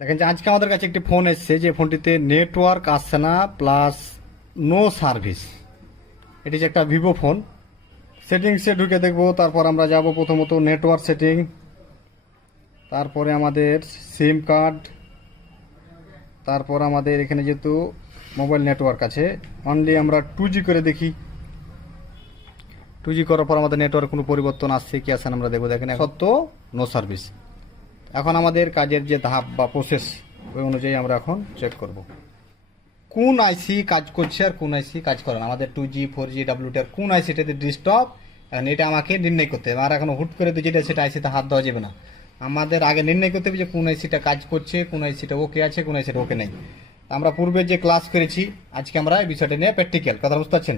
দেখেন যে আজকে আমাদের কাছে একটি ফোন এসেছে, যে ফোনটিতে নেটওয়ার্ক আসছে না, প্লাস নো সার্ভিস। এটি যে একটা ভিভো ফোন। সেটিংসে ঢুকে দেখব, তারপর আমরা যাব প্রথমত নেটওয়ার্ক সেটিং, তারপরে আমাদের সিম কার্ড, তারপর আমাদের এখানে যেহেতু মোবাইল নেটওয়ার্ক আছে, অনলি আমরা 2G করে দেখি। 2G করার পর আমাদের নেটওয়ার্ক কোনো পরিবর্তন আসছে কি আসছে না আমরা দেখবো। দেখেন সত্য নো সার্ভিস। এখন আমাদের কাজের যে ধাপ বা প্রসেস, ওই অনুযায়ী আমরা এখন চেক করব কোন আইসি কাজ করছে আর কোন আইসি কাজ করে না। আমাদের 2G 4G WT আর কোন আইসিটাতে ডিস্টার্ব, এটা আমাকে নির্ণয় করতে হবে। আর এখন হুট করে তো যেটা সেটা আইসিতে হাত দেওয়া যাবে না। আমাদের আগে নির্ণয় করতে হবে যে কোন আইসিটা কাজ করছে, কোন আইসিটা ওকে আছে, কোন আইসিটা ওকে নেই। আমরা পূর্বে যে ক্লাস করেছি, আজকে আমরা এই বিষয়টা নিয়ে প্র্যাকটিক্যাল কথা বুঝতে পারছেন।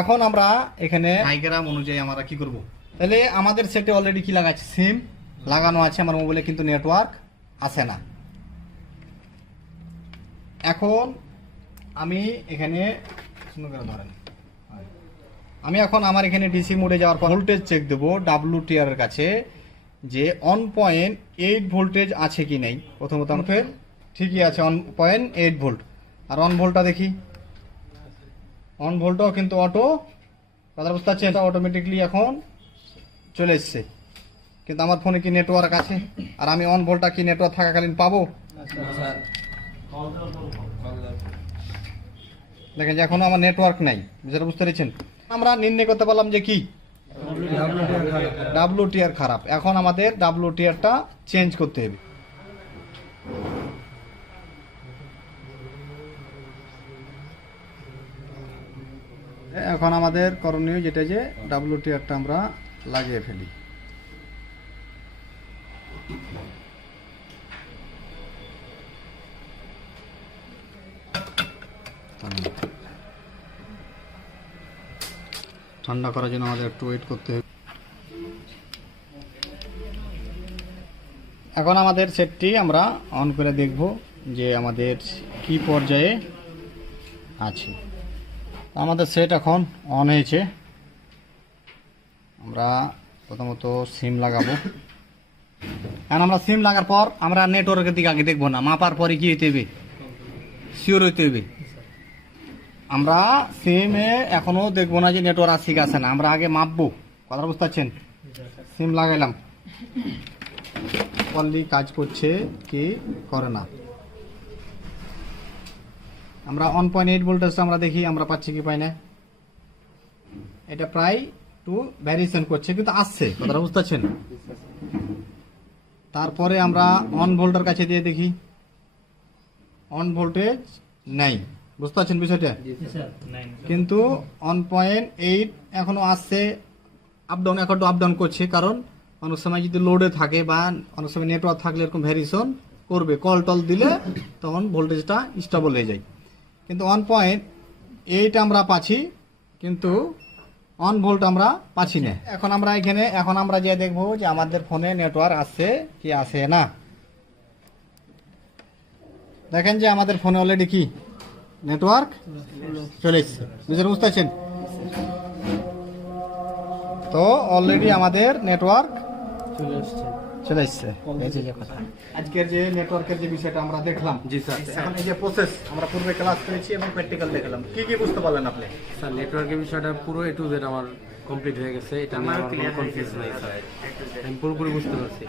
এখন আমরা এখানে ডায়াগ্রাম অনুযায়ী আমরা কি করব, তাহলে আমাদের সেটে অলরেডি কি লাগাচ্ছে, সিম লাগানো আছে আমার মোবাইলে, কিন্তু নেটওয়ার্ক আসে না। এখন আমি এখানে ধরেন, আমি এখন আমার এখানে ডিসি মোডে যাওয়ার পর ভোল্টেজ চেক দেবো WTR এর কাছে যে 1.8 ভোল্টেজ আছে কি নেই। প্রথমত আমাদের ঠিকই আছে 1.8 ভোল্ট। আর অন ভোল্টটা দেখি, অন ভোল্টও কিন্তু অটো কথা বুঝতে পারছেন, এটা অটোমেটিকলি এখন চলে এসছে। কিন্তু আমার ফোনে কি নেটওয়ার্ক আছে? আর আমি অন ভোল্টটা কি নেটওয়ার্ক থাকাকালীন পাবো? দেখেন যে এখনো আমার নেটওয়ার্ক নাই, বিষয়টা বুঝতে পেরেছেন। আমরা নির্ণয় করতে পারলাম যে কি WTR খারাপ। এখন আমাদের WTRটা চেঞ্জ করতে হবে। এখন আমাদের করণীয় যেটা যে WTRটা আমরা লাগিয়ে ফেলি। ঠান্ডা করার জন্য আমাদের একটু ওয়েট করতে হবে। এখন আমাদের সেটটি আমরা অন করে দেখব যে আমাদের কি পর্যায়ে আছে। আমাদের সেট এখন অন হয়েছে। আমরা প্রথমত সিম লাগাবো। এখন আমরা সিম লাগার পর আমরা নেটওয়ার্কের দিকে আগে দেখবো না, মাপার পরে কি হইতে হবে, শিওর হইতে হবে। আমরা সিমে এখনো দেখবো না যে নেটওয়ার্ক আসছে কি আসে না, আমরা আগে মাপবো। কথা বুঝতে পারছেন। সিম লাগাইলাম, অনলি কাজ করছে কি করে না। আমরা 1.8 ভোল্টেজটা আমরা দেখি আমরা পাচ্ছি কি পাই না। এটা প্রায় একটু ভ্যারিয়েশন করছে, কিন্তু আসছে। কথাটা বুঝতে পারছেন। তারপরে আমরা অন ভোল্টের কাছে দিয়ে দেখি, অন ভোল্টেজ নাই। বুঝতে পারছেন বিষয়টা। কিন্তু 1.8 এখনো আসছে, আপডাউন এখন আপডাউন করছে। কারণ অনেক সময় যদি লোডে থাকে বা অনেক সময় নেটওয়ার্ক থাকলে এরকম ভ্যারিয়েশন করবে, কল টল দিলে তখন ভোল্টেজটা স্টেবল হয়ে যায়। কিন্তু 1.8 আমরা পাচ্ছি, কিন্তু অন ভোল্ট আমরা পাচ্ছি না। এখন আমরা এখানে যে দেখবো যে আমাদের ফোনে নেটওয়ার্ক আসছে কি আসে না। দেখেন যে আমাদের ফোনে অলরেডি কি নেটওয়ার্ক চলে এসছে। বুঝতে পারছেন তো, অলরেডি আমাদের নেটওয়ার্ক চলে এসছে। আজকের যে নেটওয়ার্কের যে বিষয়টা আমরা দেখলাম, জি স্যার। এখন এই যে প্রসেস আমরা পূর্বে ক্লাস করেছি এবং প্র্যাকটিক্যাল দেখলাম, কি কি বুঝতে পারলেন আপনি? স্যার নেটওয়ার্কের বিষয়টা পুরো A to Z আমার কমপ্লিট হয়ে গেছে। এটা নিয়ে আমার কোনো কনফিউজ নাই স্যার, আমি পুরোপুরি বুঝতে পারছি।